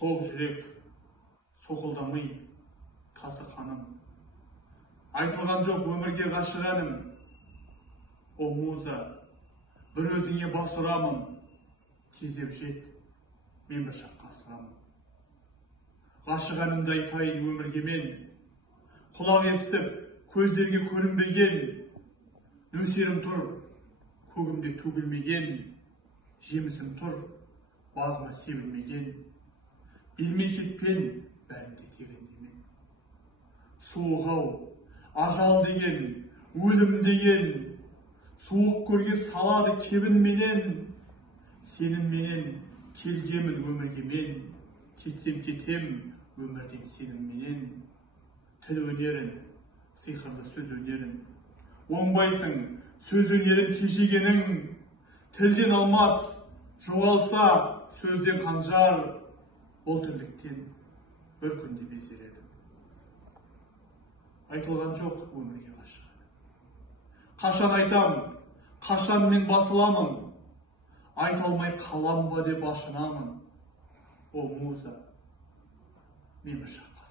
соқ жүрек, соқылдамай тасы қаным. Айтылған жоқ өмірге ғашық әнім. О муза, бір өзіңе бас ұрамын. Тезеп жет, мен бір жаққа асырамын. Ғашық әнімді айтайын өмірге мен. Құлақ естіп, көздерге көрінбеген. Нөсерім тұр, көгімде төгілмеген. Жемісім тұр, бағыма себілмеген. Бермей кетпен, бәрінде тегіндемен. Суық-ау, ажал деген, өлім деген. Суық көрге салады кебінменен. Сенімменен келгемін өмірге мен. Кетсем кетем өмірден сенімменен. Тіл өнерін, сиқырлы сөз өнерін. Оңбайсың сөз өнерін кешегенің. Тілден алмас, жоғалса сөзден қанжар. Ол тірліктен бір күнде безер едім. Айтылған жоқ өмірге ғашық. Қашан айтам, қашан мен басыламын. Айта алмай қалам ба деп ашынамын. О муза, мен бір жаққа